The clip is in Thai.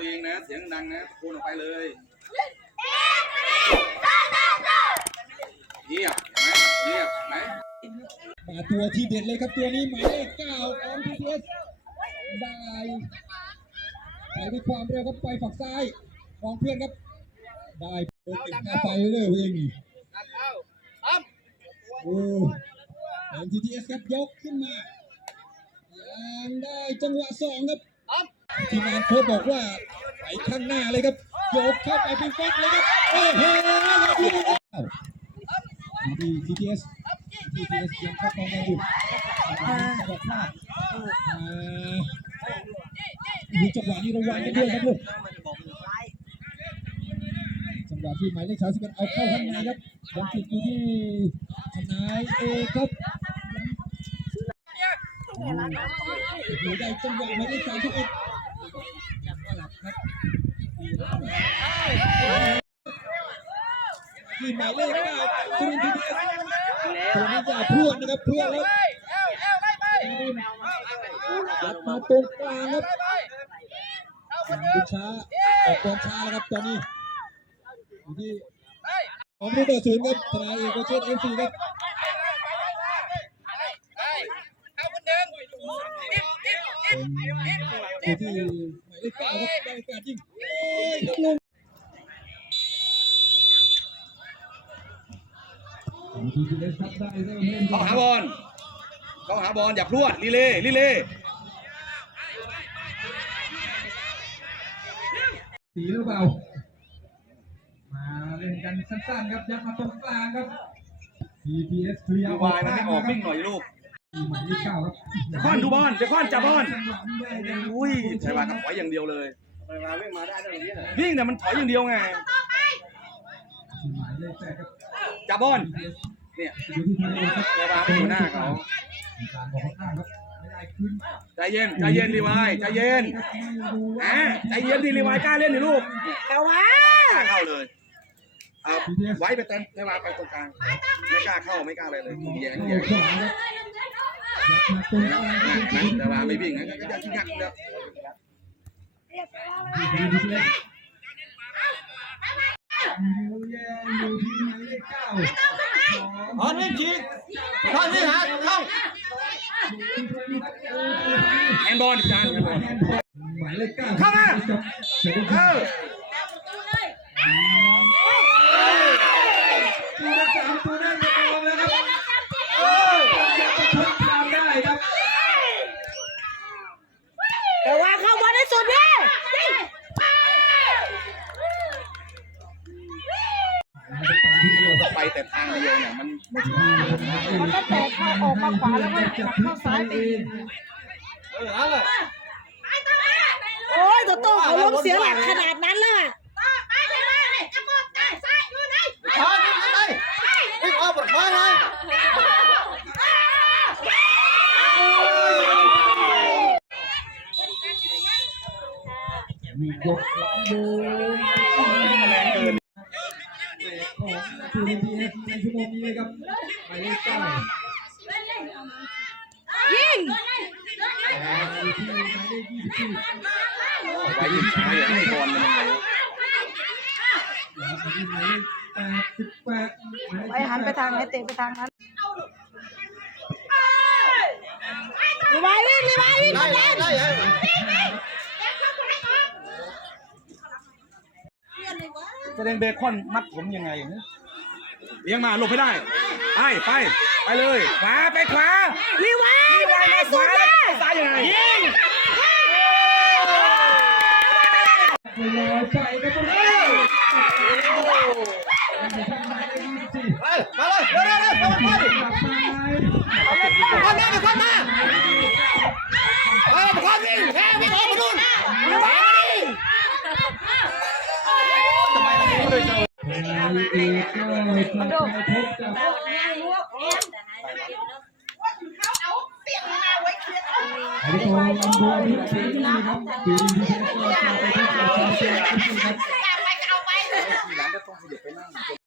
นะ เสียงดังนะตะโกนออกไปเลยเงียบไหมเงียบไหมมาตัวที่เด็ดเลยครับตัวนี้หมายเลขเก้าของทีเอสได้ไปด้วยความเร็วครับไปฝักซ้ายของเพื่อนครับ ได้โดนติดหน้าไปเลยเองนี่โอ้ของทีเอสครับยกขึ้นมายังได้จังหวะสองครับ ทีมงานโค้ชบอกว่าไปข้างหน้าเลยครับโยกเข้าไปเป็นฟัดเลยครับโอ้โหดีทีเอสทีเอสยังเข้าไปกันอยู่จังหวะพลาดดูจังหวะนี้ระวังกันด้วยครับลูกจังหวะที่หมายเลขสามสิบเอ็ดเอาเข้าข้างในครับยังติดอยู่ที่ทนายเอครับอยู่ได้จังหวะหมายเลขสามสิบเอ็ด ที่หมายเลขเก้าสุรินทร์ทีเอสตัวนี้จะพรวดนะครับพรวดแล้วยัดมาตรงกลางครับดูช้าออกบอลช้าแล้วครับตอนนี้อยู่ที่ของผู้ต่อศูนย์ครับทนายเอกเชษเอ็มซีครับเป็นผู้ที่หมายเลขเก้าครับได้โอกาสยิงโอ้ยลงทีที เอสครับได้เริ่มเล่นเข้าหาบอลเข้าหาบอลอย่าพรวดลีเล่ลีเล่สีหรือเปล่ามาเล่นกันสั้นๆครับยัดมาตรงกลางครับ TPS เคลียร์ดูวายมันไม่ออกวิ่งหน่อยลูกหมายเลขเก้าครับเดคอนดูบอลเดคอนจับบอลจังหวะนี้ได้เลยอุ้ยไทยวาก็ถอยอย่างเดียวเลยไปมาวิ่งมาได้ตรงนี้เหรอวิ่งแต่มันถอยอย่างเดียวไงหมายเลขแปดครับจับบอล TPS เนี่ยอยู่ที่ทางครับไทยวาไม่อยู่หน้าเขาการบอกข้างครับไม่ได้ขึ้นใจเย็นใจเย็นรีวายใจเย็นอะใจเย็นดีรีวายกล้าเล่นดิลูกแต่ว่ากล้าเข้าเลยเอาไว้ไปเต็มไทยวาไปตรงกลางไม่กล้าเข้าไม่กล้าอะไรเลยแย่งโอ้แย่งขวาครับยัดมาตรงกลางครับนะไทยวาไม่วิ่งงั้นก็จะทิ้งหักแล้ว TPS อยู่แย่อยู่ที่ หมายเลขเก้าอ๋อนี่จีท่อนนี่ฮะเข้าแฮนด์บอลจานแฮนด์บอลหมายเลขเก้าเข้ามาเดี๋ยวเออตัวละสามตัวได้ก็พอแล้วครับเอออยากจะชกทางได้ครับแต่ว่าเข้าบอลให้สุดพี่จะไปแต่ทางเดียวเนี่ยมัน มันก็แตกเข้าออกมาขวาแล้วก็เข้าซ้ายไปเออนั่นแหละโอ้ยตัวโตเขาล้มเสียหลักขนาดนั้นเลยอะท่อนนี่ไปวิ่งออกปากท่อนเลย ทูนิพีเอสในชั่วโมงนี้เลยครับหมายเลขเก้ายิงอยู่ที่หมายเลขยี่สิบสี่ไว้ยิงช้าอย่าให้บอลมันไปแล้วมาที่หมายเลขแปดสิบแปดไปหันไปทางไหนเตะไปทางนั้นรีบายวิ่งรีบายวิ่งไล่มาไล่เล่นไล่เฮ้ยจะเบคอนมัดผมยังไงเลี้ยงมาหลบให้ได้ไปไปไปเลยขวาไปขวารีบายไปวิ่งไปให้ขสุวาดแล้เลวยซ้ายยังไงยิงลอยไปครับผมไปมาเลยเร็วเร็วเร็วเข้ามาดิกลับมาท่อนนี่เดี๋ยวท่อนมาเออท่อนนี่แค่วิ่งออกมาดูน ม็ดมันไม่ทุบกับอันนี้ก็มันดูที่สีนี่ครับสีนี่ก็จะไปทุบกับสีนี่ครับ